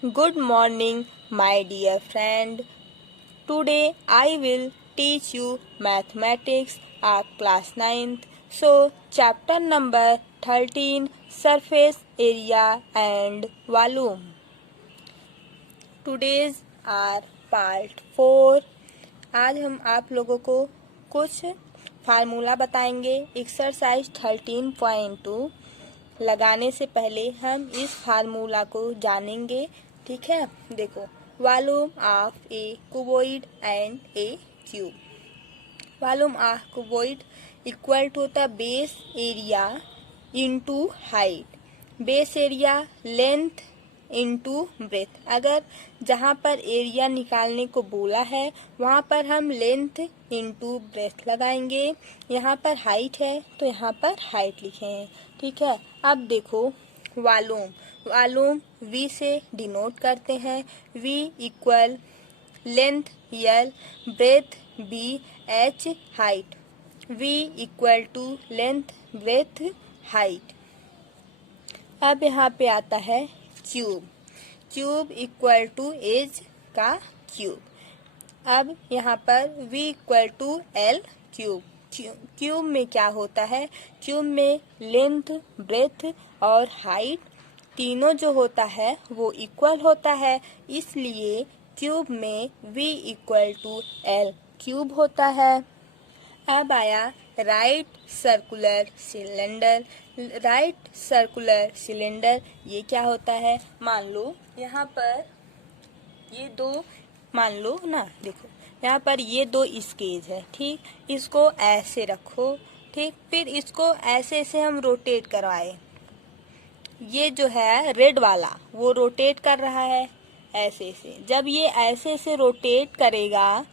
Good morning, my dear friend. Today I will teach you mathematics at class 9th. So, chapter number 13 surface area and volume. Today's are part 4. आज हम आप लोगों को कुछ formula बताएंगे. Exercise 13.2 लगाने से पहले हम इस फार्मूला को जानेंगे. ठीक है, देखो, volume of a cuboid and a cube. Volume of cuboid equal to होता base area into height. Base area length into breadth. अगर जहाँ पर एरिया निकालने को बोला है वहाँ पर हम लेंथ इनटू ब्रेथ लगाएंगे. यहाँ पर हाइट है तो यहाँ पर हाइट लिखे हैं. ठीक है, अब देखो वॉल्यूम. वॉल्यूम V से डिनोट करते हैं. V equal length L, breadth B, H height. V equal to length breadth height. अब यहाँ पे आता है cube. Cube equal to edge का क्यूब. अब यहाँ पर V equal to L cube. Cube में क्या होता है, क्यूब में लेंथ ब्रेथ और हाइट तीनों जो होता है वो इक्वल होता है, इसलिए क्यूब में V equal to L cube होता है. अब आया right circular cylinder. Right circular cylinder ये क्या होता है, मान लो यहाँ पर ये दो, मान लो ना, देखो यहाँ पर ये दो स्केज है. ठीक, इसको ऐसे रखो. ठीक, फिर इसको ऐसे से हम रोटेट करवाए. ये जो है रेड वाला वो रोटेट कर रहा है ऐसे से. जब ये ऐसे से रोटेट करेगा,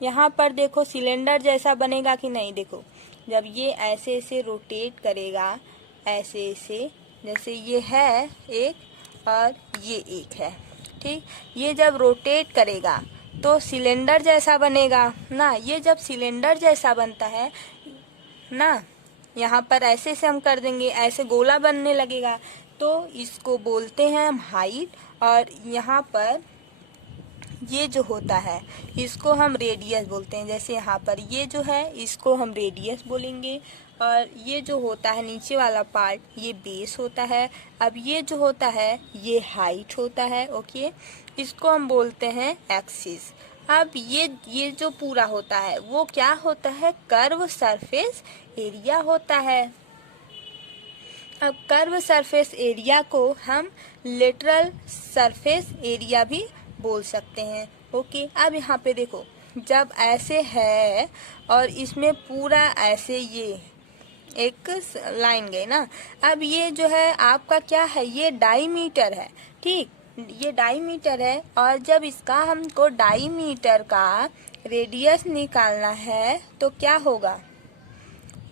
यहाँ पर देखो सिलेंडर जैसा बनेगा कि नहीं. देखो, जब ये ऐसे से रोटेट करेगा, ऐसे से, जैसे ये है एक और ये एक है. ठीक, ये जब रोटेट करेगा तो सिलेंडर जैसा बनेगा ना. ये जब सिलेंडर जैसा बनता है ना, यहाँ पर ऐसे से हम कर देंगे, ऐसे गोला बनने लगेगा, तो इसको बोलते हैं हम हाइट. और यहाँ पर ये जो होता है इसको हम रेडियस बोलते हैं. जैसे यहाँ पर ये जो है इसको हम रेडियस बोलेंगे, और ये जो होता है नीचे वाला पार्ट ये बेस होता है. अब ये जो होता है ये हाइट होता है. ओके, इसको हम बोलते हैं एक्सिस. अब ये जो पूरा होता है वो क्या होता है, कर्व सरफेस एरिया होता है. अब कर्व सरफेस एरिया को हम लेटरल सरफेस एरिया भी बोल सकते हैं. ओके, अब यहाँ पे देखो, जब ऐसे है और इसमें पूरा ऐसे ये एक लाइन गई ना. अब ये जो है आपका क्या है, ये डाईमीटर है. ठीक, ये डाईमीटर है, और जब इसका हमको डाईमीटर का रेडियस निकालना है तो क्या होगा,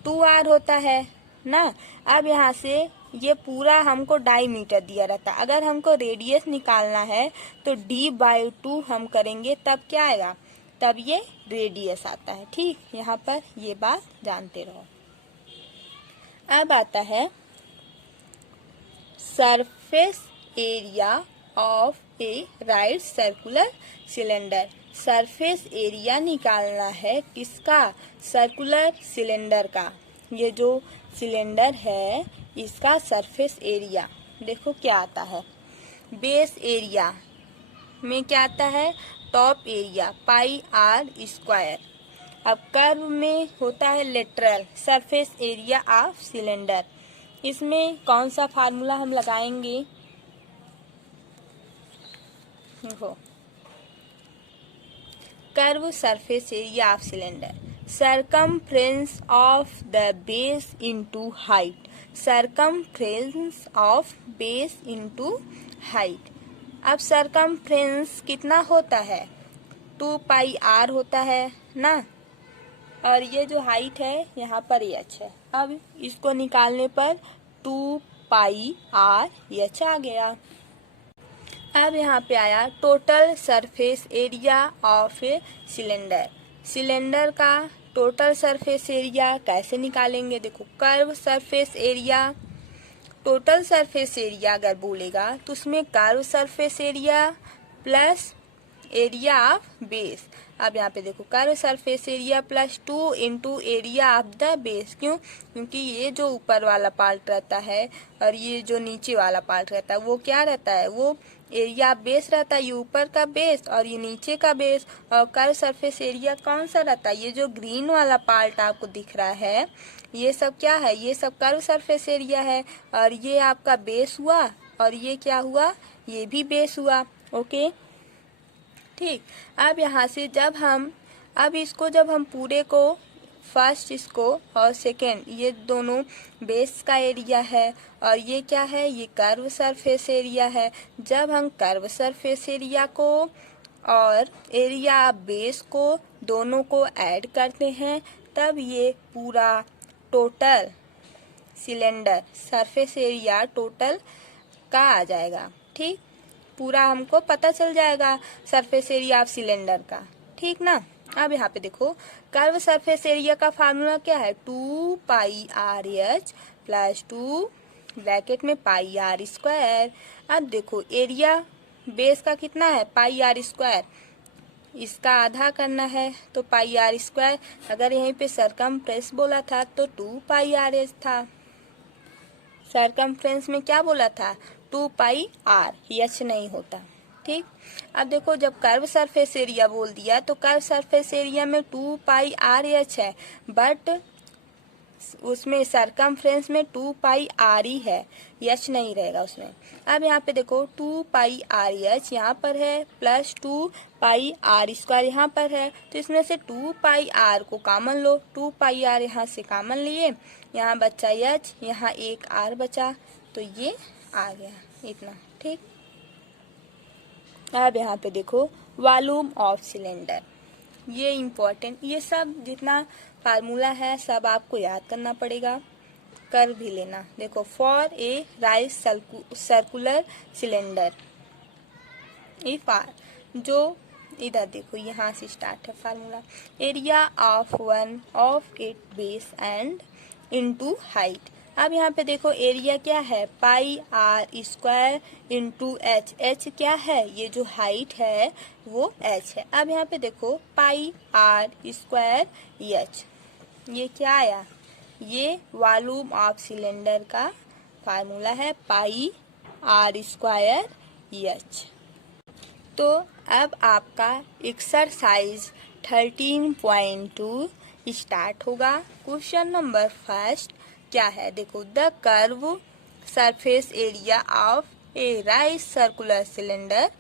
2r होता है ना. अब यहाँ से ये पूरा हमको डाईमीटर दिया रहता है. अगर हमको रेडियस निकालना है तो d/2 हम करेंगे, तब क्या आएगा, तब ये रेडियस आता है. ठीक, यहाँ पर ये बात जानते रहो. अब आता है surface area of A right circular cylinder. Surface area निकालना है किसका, सर्कुलर सिलेंडर का. ये जो सिलेंडर है इसका सरफेस एरिया देखो क्या आता है. बेस एरिया में क्या आता है, टॉप एरिया πr². अब कर्व में होता है lateral surface area of cylinder. इसमें कौन सा फार्मूला हम लगाएंगे, देखो, curve surface area of cylinder, circumference of the base into height. Circumference of base into height. अब सरकमफ्रेंस कितना होता है, 2πr होता है ना, और ये जो हाइट है यहाँ पर h है. अब इसको निकालने पर 2πr आ गया. अब यहाँ पे आया total surface area of a cylinder. Cylinder का टोटल सरफेस एरिया कैसे निकालेंगे, देखो, curve surface area total surface area अगर बोलेगा तो उसमें curve surface area plus area of base. अब यहाँ पे देखो curve surface area plus 2 into area of the base. क्यों? क्योंकि ये जो ऊपर वाला पार्ट रहता है और ये जो नीचे वाला पार्ट रहता है वो क्या रहता है, वो एरिया ऑफ बेस रहता है। ये ऊपर का बेस और ये नीचे का बेस। और कर्व सरफेस एरिया कौन सा रहता है, ये जो ग्रीन वाला पार्ट आपको दिख रहा है ये सब क्या है, ये सब कर्व सरफेस एरिया है। और ये आपका बेस हुआ और ये क्या हुआ, ये भी बेस हुआ। ओके ठीक। अब यहाँ से जब हम जब हम पूरे को फर्स्ट इसको और सेकेंड ये दोनों बेस का एरिया है और ये क्या है, ये कर्व सरफेस एरिया है। जब हम कर्व सरफेस एरिया को और एरिया बेस को दोनों को ऐड करते हैं तब ये पूरा total cylinder surface area total का आ जाएगा। ठीक, पूरा हमको पता चल जाएगा सरफेस एरिया ऑफ सिलेंडर का। ठीक ना। अब यहाँ पे देखो कर्व सरफेस एरिया का फार्मूला क्या है, 2 pi R H plus 2 bracket में पाई आर स्क्वायर। अब देखो एरिया बेस का कितना है, पाई आर स्क्वायर, इसका आधा करना है तो पाई आर स्क्वायर। अगर यहीं पे सरकमफ्रेंस बोला था तो 2 पाई आर एच था। सरकमफ्रेंस में क्या बोला था, 2 पाई आर, एच नहीं होता। ठीक। अब देखो जब कर्व सरफेस एरिया बोल दिया तो कर्व सरफेस एरिया में 2 पाई आर एच है, बट उसमें सरकमफ्रेंस में 2 पाई आर ही है, एच नहीं रहेगा उसमें। अब यहाँ पे देखो 2 पाई आर एच यहाँ पर है प्लस 2 पाई आर स्क्वायर यहाँ पर है, तो इसमें से 2 पाई आर को कॉमन लो। 2 पाई आर यहाँ से कॉमन लिए, यहाँ बचा एच, यहाँ एक आर बचा, तो ये आ गया इतना। ठीक। अब यहाँ पे देखो वॉल्यूम ऑफ सिलेंडर, ये इम्पोर्टेंट, ये सब जितना फार्मूला है सब आपको याद करना पड़ेगा, कर भी लेना। देखो for a right circular cylinder if R, जो इधर देखो यहाँ से स्टार्ट है formula, area of one of it base and into height. अब यहाँ पे देखो एरिया क्या है, pi are square into H. H क्या है, ये जो हाइट है वो एच है। अब यहाँ पे देखो पाई आर स्क्वायर एच, ये क्या आया, ये वॉल्यूम ऑफ सिलेंडर का फार्मूला है, पाई आर स्क्वायर एच। तो अब आपका एक्सरसाइज 13.2 स्टार्ट होगा। क्वेश्चन नंबर फर्स्ट क्या है, देखो the curve surface area of A right circular cylinder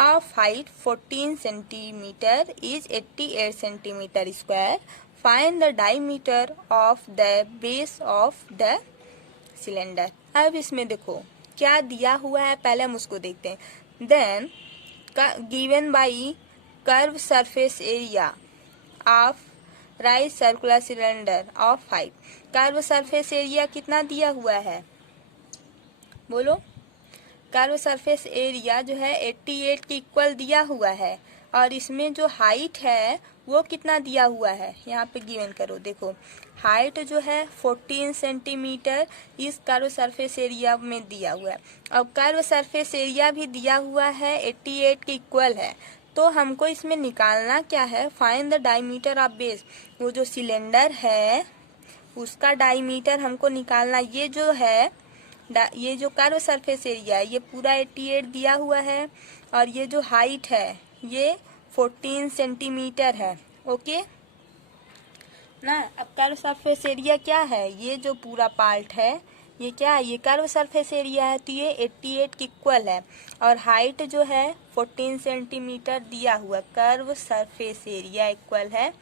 of height 14 centimetre is 88 centimetre square. Find the diameter of the base of the cylinder. अब इसमें देखो क्या दिया हुआ है, पहले हम उसको देखते हैं। Then given by curve surface area of right circular cylinder of height. Curve surface area कितना दिया हुआ है, बोलो। कर्व सरफेस एरिया जो है 88 के इक्वल दिया हुआ है और इसमें जो हाइट है वो कितना दिया हुआ है, यहाँ पे गिवन करो। देखो हाइट जो है 14 सेंटीमीटर इस कर्व सरफेस एरिया में दिया हुआ है और कर्व सरफेस एरिया भी दिया हुआ है 88 के इक्वल है। तो हमको इसमें निकालना क्या है, find the diameter of base. वो जो सिलेंडर है उसका डायमीटर हमको निकालना। ये जो है ये जो कर्व सरफेस एरिया है ये पूरा 88 दिया हुआ है और ये जो हाइट है ये 14 सेंटीमीटर है। ओके ना। अब कर्व सरफेस एरिया क्या है, ये जो पूरा पार्ट है ये क्या है, ये कर्व सरफेस एरिया है, तो ये 88 के इक्वल है और हाइट जो है 14 सेंटीमीटर दिया हुआ। कर्व सरफेस एरिया इक्वल है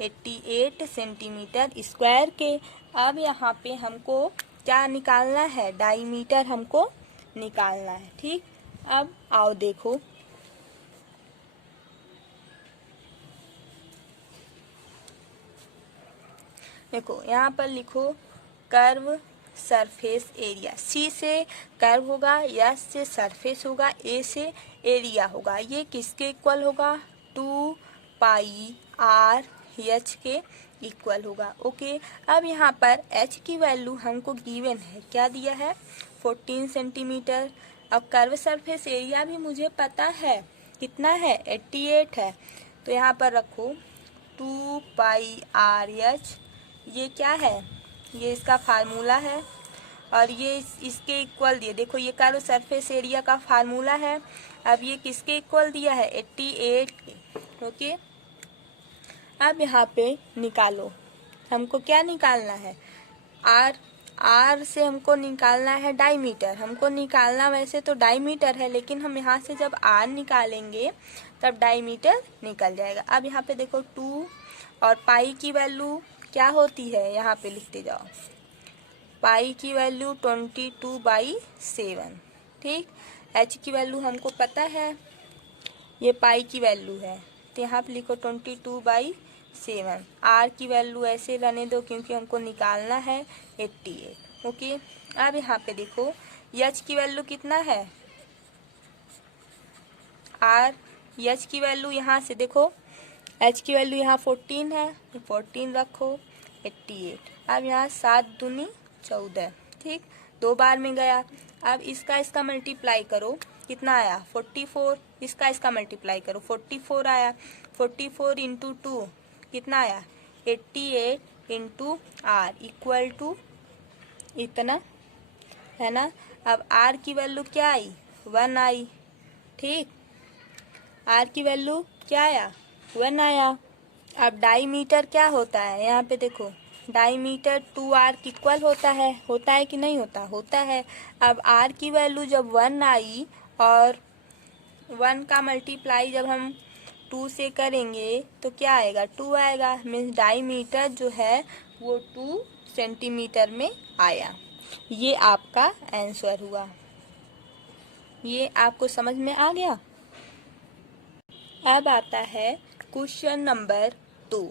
88 सेंटीमीटर स्क्वायर के। अब यहाँ पे हमको क्या निकालना है, डायमीटर हमको निकालना है। ठीक। अब आओ देखो देखो यहाँ पर लिखो कर्व सरफेस एरिया। सी से कर्व होगा, एस से सरफेस होगा, ए से एरिया होगा। ये किसके इक्वल होगा, 2 पाई आर एच के इक्वल होगा। ओके, अब यहाँ पर h की वैल्यू हमको गिवन है, क्या दिया है 14 सेंटीमीटर। अब कर्व सरफेस एरिया भी मुझे पता है कितना है 88 है, तो यहाँ पर रखो 2 पाई आर एच, ये क्या है, ये इसका फार्मूला है और ये इसके इक्वल दिए। देखो ये कर्व सरफेस एरिया का फार्मूला है। अब ये किसके इक्वल दिया है 88 के। ओके, अब यहाँ पे निकालो, हमको क्या निकालना है आर से हमको निकालना है डायमीटर। हमको निकालना वैसे तो डायमीटर है, लेकिन हम यहाँ से जब आर निकालेंगे तब डायमीटर निकल जाएगा। अब यहाँ पे देखो 2 और पाई की वैल्यू क्या होती है, यहाँ पे लिखते जाओ, पाई की वैल्यू 22/7। ठीक, एच की वैल्यू हमको पता है, ये पाई की वैल्यू है, तो यहाँ पे लिखो 22/7। आर की वैल्यू ऐसे रहने दो क्योंकि हमको निकालना है 88। ओके, अब यहाँ पे देखो एच की वैल्यू कितना है, आर एच की वैल्यू यहाँ से देखो, एच की वैल्यू यहाँ 14 है, 14 रखो 88। अब यहाँ 7 दूनी 14, ठीक, 2 बार में गया। अब इसका मल्टीप्लाई करो, कितना आया 44, इसका मल्टीप्लाई करो 44 आया, 44 इंटू 2 कितना आया 88 इंटू आर इक्वल टू इतना, है ना। अब आर की वैल्यू क्या आई 1 आई, ठीक, आर की वैल्यू क्या आया 1 आया। अब डाईमीटर क्या होता है, यहाँ पे देखो डाईमीटर 2r इक्वल होता है कि नहीं होता, होता है। अब r की वैल्यू जब 1 आई और 1 का मल्टीप्लाई जब हम 2 से करेंगे तो क्या आएगा 2 आएगा, मीन्स डाईमीटर जो है वो 2 सेंटीमीटर में आया। ये आपका आंसर हुआ, ये आपको समझ में आ गया। अब आता है question number 2।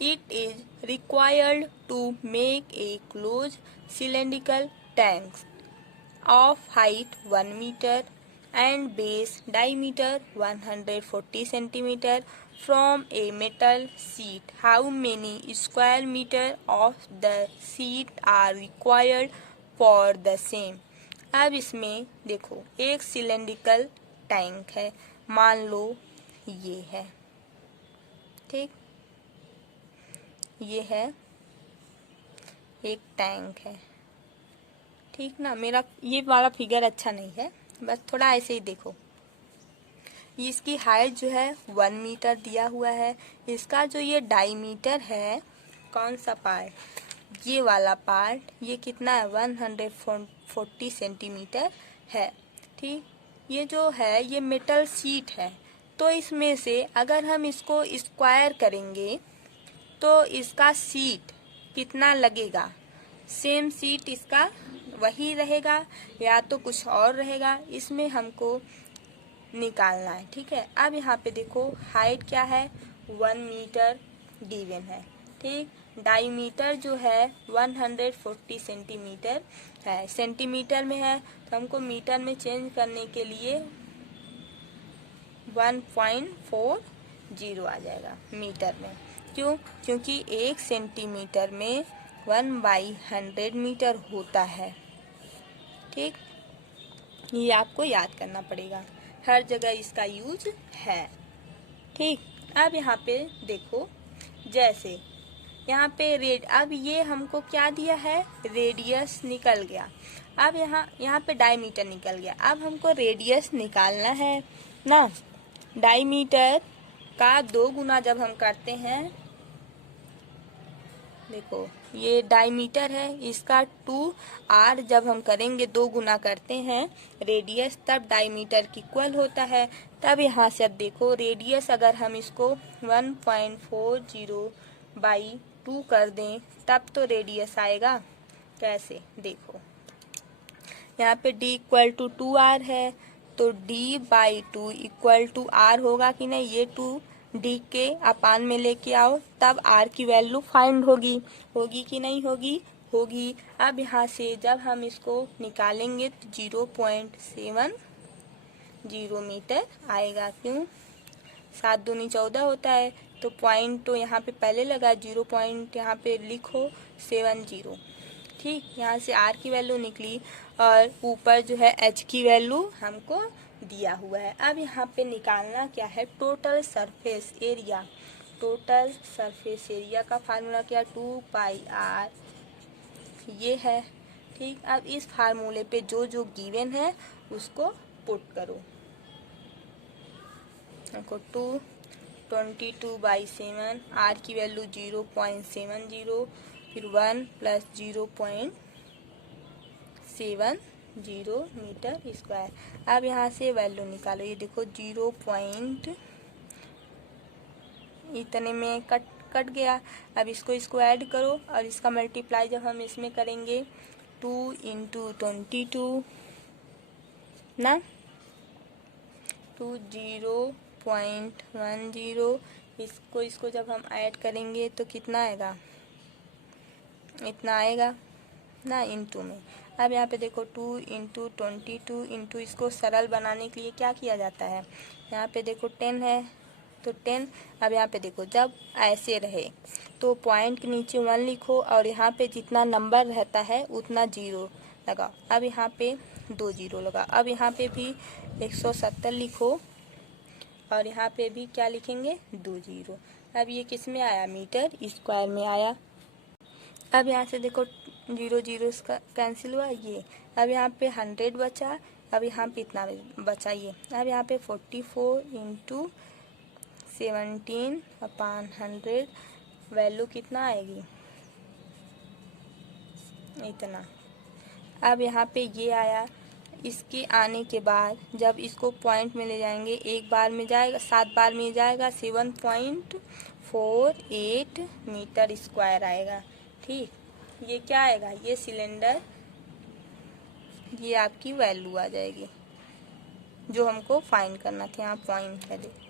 It is required to make a closed cylindrical tank of height 1 meter and base diameter 140 centimeter from a metal sheet. How many square meter of the sheet are required for the same? अब इसमें देखो एक cylindrical tank है, मान लो ये है, ठीक, ये है एक टैंक है, ठीक ना। मेरा ये वाला फिगर अच्छा नहीं है, बस थोड़ा ऐसे ही देखो। इसकी हाइट जो है 1 मीटर दिया हुआ है, इसका जो ये डायमीटर है, कौन सा पार्ट, ये वाला पार्ट, ये कितना है 140 सेंटीमीटर है, ठीक। ये जो है ये मेटल शीट है, तो इसमें से अगर हम इसको स्क्वायर करेंगे तो इसका सीट कितना लगेगा, सेम सीट इसका वही रहेगा या तो कुछ और रहेगा, इसमें हमको निकालना है, ठीक है। अब यहाँ पे देखो हाइट क्या है 1 मीटर गिवन है, ठीक, डायमीटर जो है 140 सेंटीमीटर है, सेंटीमीटर में है तो हमको मीटर में चेंज करने के लिए 1.40 आ जाएगा मीटर में। क्यों, क्योंकि 1 सेंटीमीटर में 1/100 मीटर होता है, ठीक, ये आपको याद करना पड़ेगा, हर जगह इसका यूज है, ठीक। अब यहाँ पे देखो, जैसे यहाँ पे अब ये हमको क्या दिया है रेडियस निकल गया, अब यहाँ पे डायमीटर निकल गया। अब हमको रेडियस निकालना है ना, डायमीटर का 2 गुना जब हम करते हैं, देखो ये डायमीटर है, इसका 2r जब हम करेंगे 2 गुना करते हैं रेडियस, तब डायमीटर की इक्वल होता है। तब यहाँ से अब देखो रेडियस अगर हम इसको 1.40/2 कर दें तब तो रेडियस आएगा, कैसे देखो, यहाँ पे d इक्वल टू 2r है, तो d/2 इक्वल टू r होगा कि नहीं, ये 2 d के अपान में लेके आओ तब r की वैल्यू फाइंड होगी कि नहीं होगी, होगी। अब यहाँ से जब हम इसको निकालेंगे तो 0.70 मीटर आएगा, क्यों, 7 दूनी 14 होता है, तो पॉइंट तो यहाँ पे पहले लगा, 0 पॉइंट यहाँ पे लिखो 70। ठीक, यहाँ से r की वैल्यू निकली और ऊपर जो है h की वैल्यू हमको दिया हुआ है। अब यहाँ पे निकालना क्या है, total surface area. Total surface area का फार्मूला क्या, 2 पाई r ये है। ठीक, अब इस फार्मूले पे जो जो गिवन है उसको पुट करो। देखो 222/7, r की वैल्यू 0.70, फिर 1 + 0.70 मीटर स्क्वायर। अब यहाँ से वैल्यू निकालो, ये देखो 0 पॉइंट इतने में कट गया। अब इसको ऐड करो और इसका मल्टीप्लाई जब हम इसमें करेंगे 2 × 22 ना, 0.10, इसको जब हम ऐड करेंगे तो कितना आएगा, इतना आएगा ना इंटू में। अब यहाँ पे देखो 2 × 22 इंटू, इसको सरल बनाने के लिए क्या किया जाता है, यहाँ पे देखो 10 है तो 10। अब यहाँ पे देखो जब ऐसे रहे तो पॉइंट के नीचे 1 लिखो और यहाँ पे जितना नंबर रहता है उतना 0 लगा। अब यहाँ पे 2 0 लगा। अब यहाँ पे भी 170 लिखो और यहाँ पे भी क्या लिखेंगे, 2 0। अब ये किस में आया, मीटर स्क्वायर में आया। अब यहाँ से देखो 0 0 का कैंसिल हुआ ये। अब यहाँ पे 100 बचा। अब यहाँ पे इतना बचा ये। अब यहाँ पे 44 × 17/100 वैल्यू कितना आएगी, इतना। अब यहाँ पे ये आया। इसके आने के बाद जब इसको पॉइंट में ले जाएंगे, एक बार में जाएगा, 7 बार में जाएगा, 7.48 मीटर स्क्वायर आएगा। ठीक, ये क्या आएगा, ये सिलेंडर, ये आपकी वैल्यू आ जाएगी जो हमको फाइंड करना था। यहाँ पॉइंट है, देखो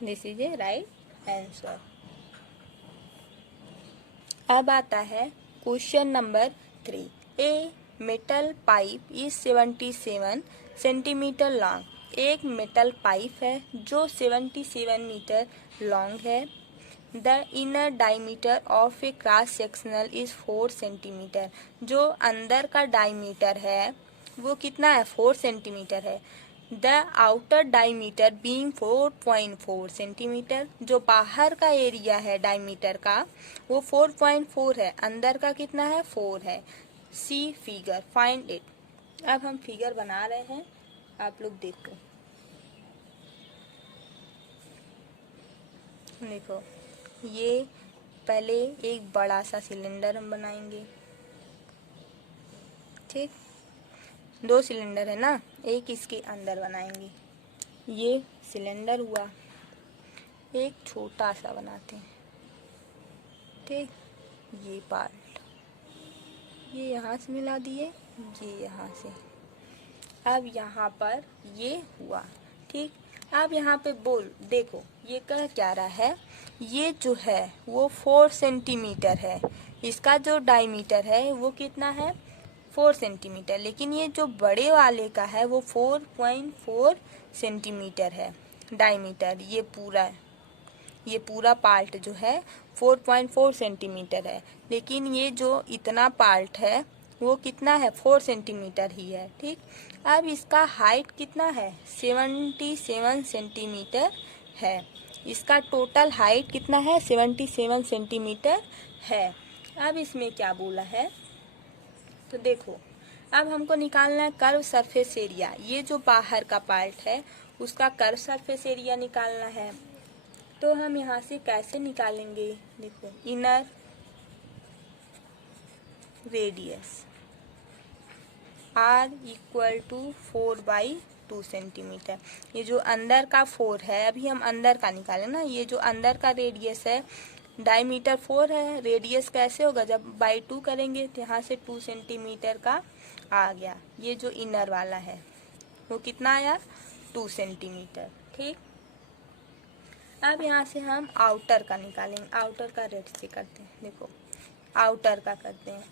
this is a right answer. अब आता है question number 3। A metal pipe is 77 centimetre long. एक मेटल पाइप है जो 77 मीटर लॉन्ग है। The inner diameter of A cross sectional is 4 centimetre. जो अंदर का डायमीटर है वो कितना है, 4 सेंटीमीटर है। The outer diameter being 4.4 centimetre. जो बाहर का एरिया है डायमीटर का वो 4.4 है, अंदर का कितना है, 4 है। सी फिगर, फाइंड इट। अब हम फिगर बना रहे हैं, आप लोग देखो। देखो, ये पहले एक बड़ा सा सिलेंडर हम बनाएंगे। ठीक, 2 सिलेंडर है ना, एक इसके अंदर बनाएंगे। ये सिलेंडर हुआ। एक छोटा सा बनाते हैं। ठीक, ये पार्ट ये यहाँ से मिला दिए, ये यहाँ से। अब यहाँ पर ये हुआ। ठीक, अब यहाँ पे देखो ये कह क्या रहा है, ये जो है वो 4 सेंटीमीटर है। इसका जो डायमीटर है वो कितना है, 4 सेंटीमीटर। लेकिन ये जो बड़े वाले का है वो 4.4 सेंटीमीटर है डायमीटर। ये पूरा पार्ट जो है 4.4 सेंटीमीटर है। लेकिन ये जो इतना पार्ट है वो कितना है, 4 सेंटीमीटर ही है। ठीक, अब इसका हाइट कितना है, 77 सेंटीमीटर है। इसका टोटल हाइट कितना है, 77 सेंटीमीटर है। अब इसमें क्या बोला है, तो देखो अब हमको निकालना है कर्व सरफेस एरिया। ये जो बाहर का पार्ट है उसका कर्व सरफेस एरिया निकालना है। तो हम यहाँ से कैसे निकालेंगे, देखो इनर रेडियस r = 4/2 सेंटीमीटर। ये जो अंदर का 4 है, अभी हम अंदर का निकालें ना। ये जो अंदर का रेडियस है, डायमीटर 4 है, रेडियस कैसे होगा, जब बाई 2 करेंगे तो यहाँ से 2 सेंटीमीटर का आ गया। ये जो इनर वाला है वो कितना आया, 2 सेंटीमीटर। ठीक, अब यहाँ से हम आउटर का निकालेंगे। आउटर का रेड से करते हैं, देखो आउटर का करते हैं।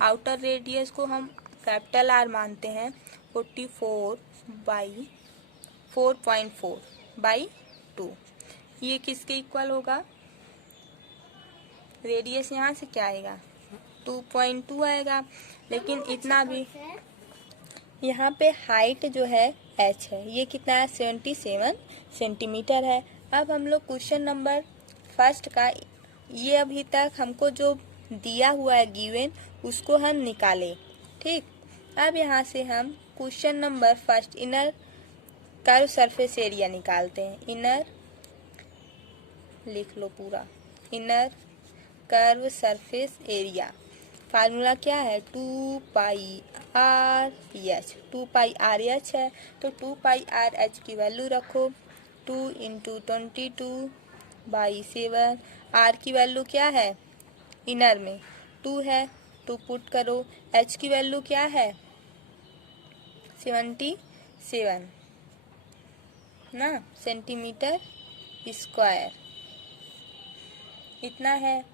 आउटर रेडियस को हम कैपिटल आर मानते हैं 44/4.4/2। ये किसके इक्वल होगा? रेडियस यहाँ से क्या आएगा? 2.2 आएगा। लेकिन इतना भी यहाँ पे हाइट जो है h है, ये कितना है? 77 सेंटीमीटर है। अब हम लोग क्वेश्चन नंबर फर्स्ट का, ये अभी तक हमको जो दिया हुआ है गिवन, उसको हम निकालें। ठीक, अब यहाँ से हम question number first inner curve surface area निकालते हैं। इनर लिख लो पूरा, inner curve surface area formula क्या है? 2πr/h। 2πr/h है तो 2πr/h की वैल्यू रखो 2 × 22/7। r की वैल्यू क्या है? इनर में 2 है, 2 पुट करो। h की वैल्यू क्या है? 77 ना सेंटीमीटर स्क्वायर, इतना है।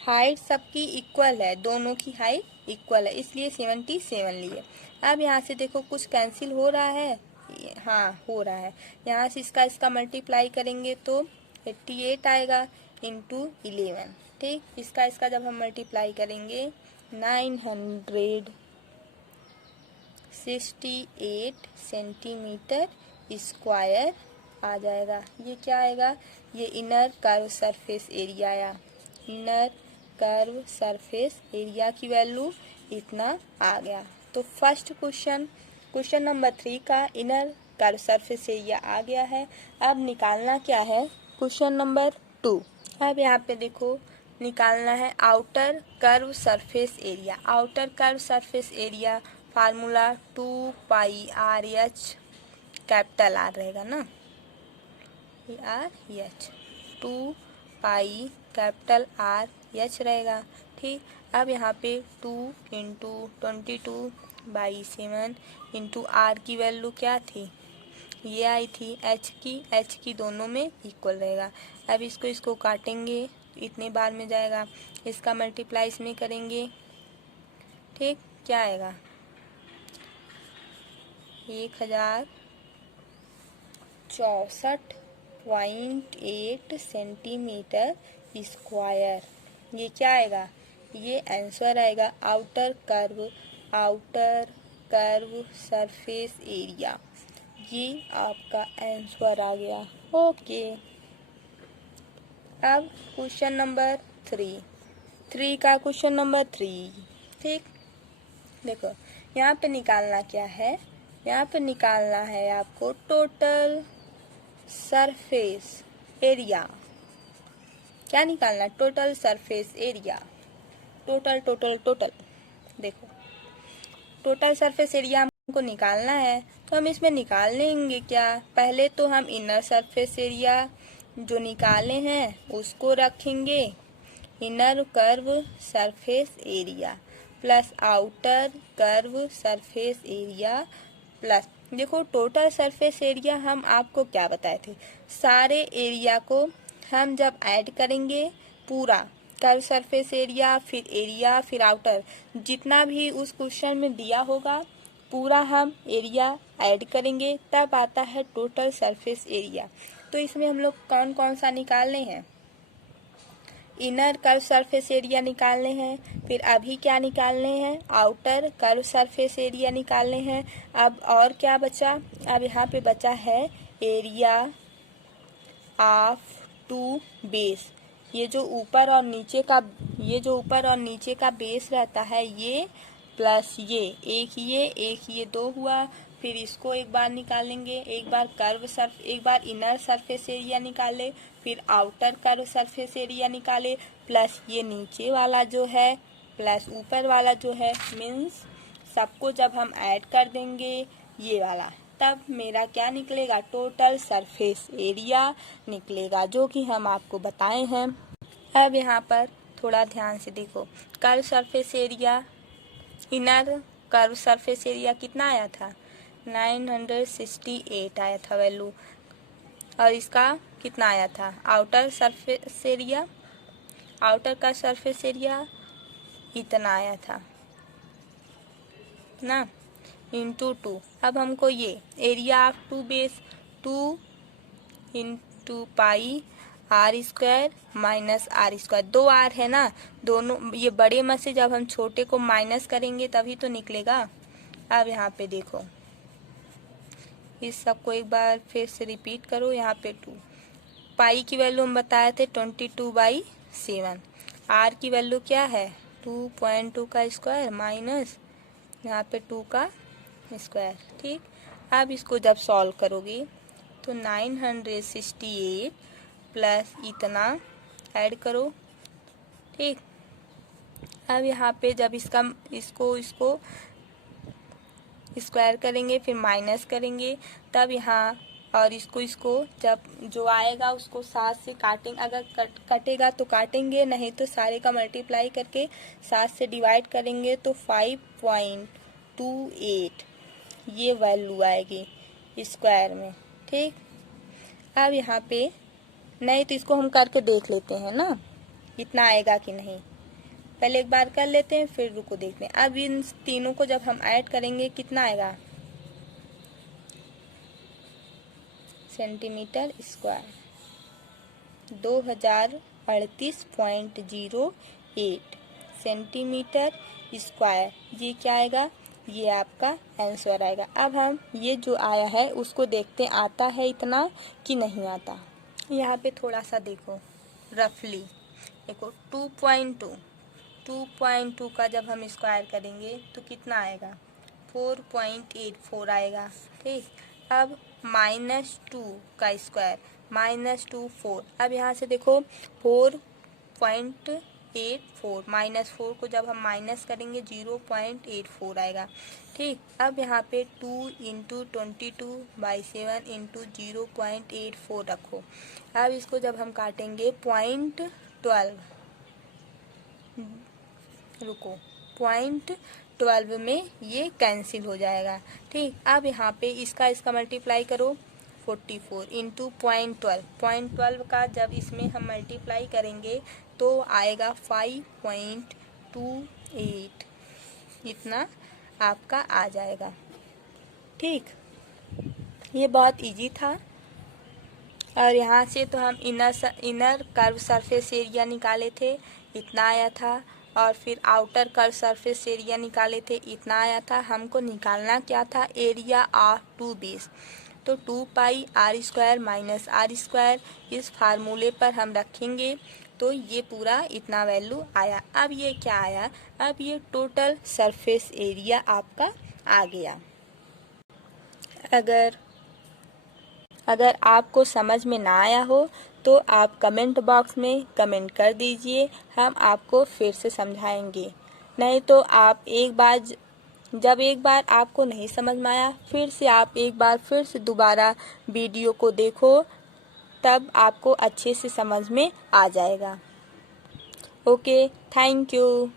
हाइट सबकी इक्वल है, दोनों की हाइट इक्वल है, इसलिए 77 लिए। अब यहाँ से देखो कुछ कैंसिल हो रहा है, हाँ हो रहा है। यहाँ से इसका मल्टीप्लाई करेंगे तो 88 आएगा × 11। ठीक, इसका जब हम मल्टीप्लाई करेंगे 968 सेंटीमीटर स्क्वायर आ जाएगा। ये क्या आएगा? ये इनर कर्व सरफेस एरिया आया। इनर कर्व सरफेस एरिया की वैल्यू इतना आ गया। तो फर्स्ट क्वेश्चन नंबर 3 का इनर कर्व सरफेस एरिया आ गया है। अब निकालना क्या है? Question number 2। अब यहाँ पे देखो निकालना है outer curve surface area. Outer curve surface area formula 2πr/h, capital R रहेगा ना, R/h, 2π कैपिटल R/h रहेगा। ठीक, अब यहाँ पे 2 × 22/7 × R की वैल्यू क्या थी? ये आई थी। h की दोनों में इक्वल रहेगा। अब इसको काटेंगे तो इतने बार में जाएगा, इसका मल्टीप्लाई इसमें करेंगे। ठीक, क्या आएगा? 1064.8 सेंटीमीटर स्क्वायर। ये क्या आएगा? ये आंसर आएगा आउटर कर्व सरफेस एरिया। ये आपका आंसर आ गया। ओके, अब क्वेश्चन नंबर 3 का क्वेश्चन नंबर 3। ठीक, देखो यहाँ पे निकालना क्या है? यहाँ पे निकालना है आपको टोटल सरफेस एरिया। क्या निकालना? Total surface area. टोटल देखो, टोटल सरफेस एरिया हमको निकालना है तो हम इसमें निकाल लेंगे क्या? पहले तो हम इनर सरफेस एरिया जो निकाले हैं उसको रखेंगे, inner curve surface area plus outer curve surface area plus, देखो टोटल सरफेस एरिया हम आपको क्या बताए थे? सारे एरिया को हम जब ऐड करेंगे, पूरा कर्व सरफेस एरिया फिर आउटर, जितना भी उस क्वेश्चन में दिया होगा पूरा हम एरिया ऐड करेंगे, तब आता है टोटल सरफेस एरिया। तो इसमें हम लोग कौन कौन सा निकालने हैं? इनर कर्व सरफेस एरिया निकालने हैं, फिर अभी क्या निकालने हैं? आउटर कर्व सरफेस एरिया निकालने हैं। अब और क्या बचा? अब यहाँ पे बचा है एरिया ऑफ टू बेस। ये जो ऊपर और नीचे का बेस रहता है, ये प्लस ये एक दो हुआ। फिर इसको एक बार निकालेंगे, एक बार इनर सरफेस एरिया निकाले, फिर आउटर कर्व सरफेस एरिया निकाले, प्लस ये नीचे वाला जो है प्लस ऊपर वाला जो है, मीन्स सबको जब हम ऐड कर देंगे ये वाला, तब मेरा क्या निकलेगा? टोटल सरफेस एरिया निकलेगा, जो कि हम आपको बताए हैं। अब यहाँ पर थोड़ा ध्यान से देखो, curve surface area, inner curve surface area कितना आया था? 968 आया था वैल्यू। और इसका कितना आया था? आउटर का सरफेस एरिया इतना आया था। ना, इंटू 2। अब हमको ये area of 2 base 2 into pi are square minus are square, 2 r है ना, दोनों ये बड़े में से जब हम छोटे को माइनस करेंगे तभी तो निकलेगा। अब यहाँ पे देखो, इस सब को एक बार फिर से रिपीट करो। यहाँ पे 2 पाई की वैल्यू हम बताए थे 22/7, आर की वैल्यू क्या है 2.2 का स्क्वायर माइनस यहाँ पे 2 का स्क्वायर। ठीक, अब इसको जब सॉल्व करोगे तो 968 प्लस इतना ऐड करो। ठीक, अब यहाँ पे जब इसको स्क्वायर करेंगे फिर माइनस करेंगे, तब यहाँ और इसको जब जो आएगा उसको 7 से काटेंगे। अगर कटेगा तो काटेंगे, नहीं तो सारे का मल्टीप्लाई करके 7 से डिवाइड करेंगे तो 5.28 ये वैल्यू आएगी स्क्वायर में। ठीक, अब यहाँ पे नहीं तो इसको हम करके देख लेते हैं ना, इतना आएगा कि नहीं। पहले एक बार कर लेते हैं फिर रुको देखते हैं। अब इन तीनों को जब हम ऐड करेंगे कितना आएगा सेंटीमीटर स्क्वायर 2038.08 सेंटीमीटर स्क्वायर। ये क्या आएगा, ये आपका आंसर आएगा। अब हम ये जो आया है उसको देखते हैं आता है इतना कि नहीं आता। यहाँ पे थोड़ा सा देखो रफली, देखो 2.2 का जब हम स्क्वायर करेंगे तो कितना आएगा 4.84 आएगा। ठीक, अब -2 का स्क्वायर -2 4। अब यहाँ से देखो 4.84 -4 को जब हम माइनस करेंगे 0.84 आएगा। ठीक, अब यहाँ पे 2 इंटू 22/7 इंटू 0.84 रखो। अब इसको जब हम काटेंगे 0.12 0.12 में ये कैंसिल हो जाएगा। ठीक, अब यहाँ पे इसका मल्टीप्लाई करो 44 इंटू 0.12 का जब इसमें हम मल्टीप्लाई करेंगे तो आएगा 5.28 इतना आपका आ जाएगा। ठीक, ये बहुत इजी था। और यहाँ से तो हम इनर कर्व सरफेस एरिया निकाले थे, इतना आया था। और फिर आउटर कर्व सरफेस एरिया निकाले थे, इतना आया था। हमको निकालना क्या था एरिया ऑफ 2 बेस, तो 2 pi are square minus are square इस फार्मूले पर हम रखेंगे तो ये पूरा इतना वैल्यू आया। अब ये क्या आया, अब ये टोटल सरफेस एरिया आपका आ गया। अगर आपको समझ में ना आया हो तो आप कमेंट बॉक्स में कमेंट कर दीजिए, हम आपको फिर से समझाएंगे। नहीं तो आप एक बार आपको नहीं समझ में आया फिर से आप एक बार फिर से दोबारा वीडियो को देखो, तब आपको अच्छे से समझ में आ जाएगा। Okay, thank you.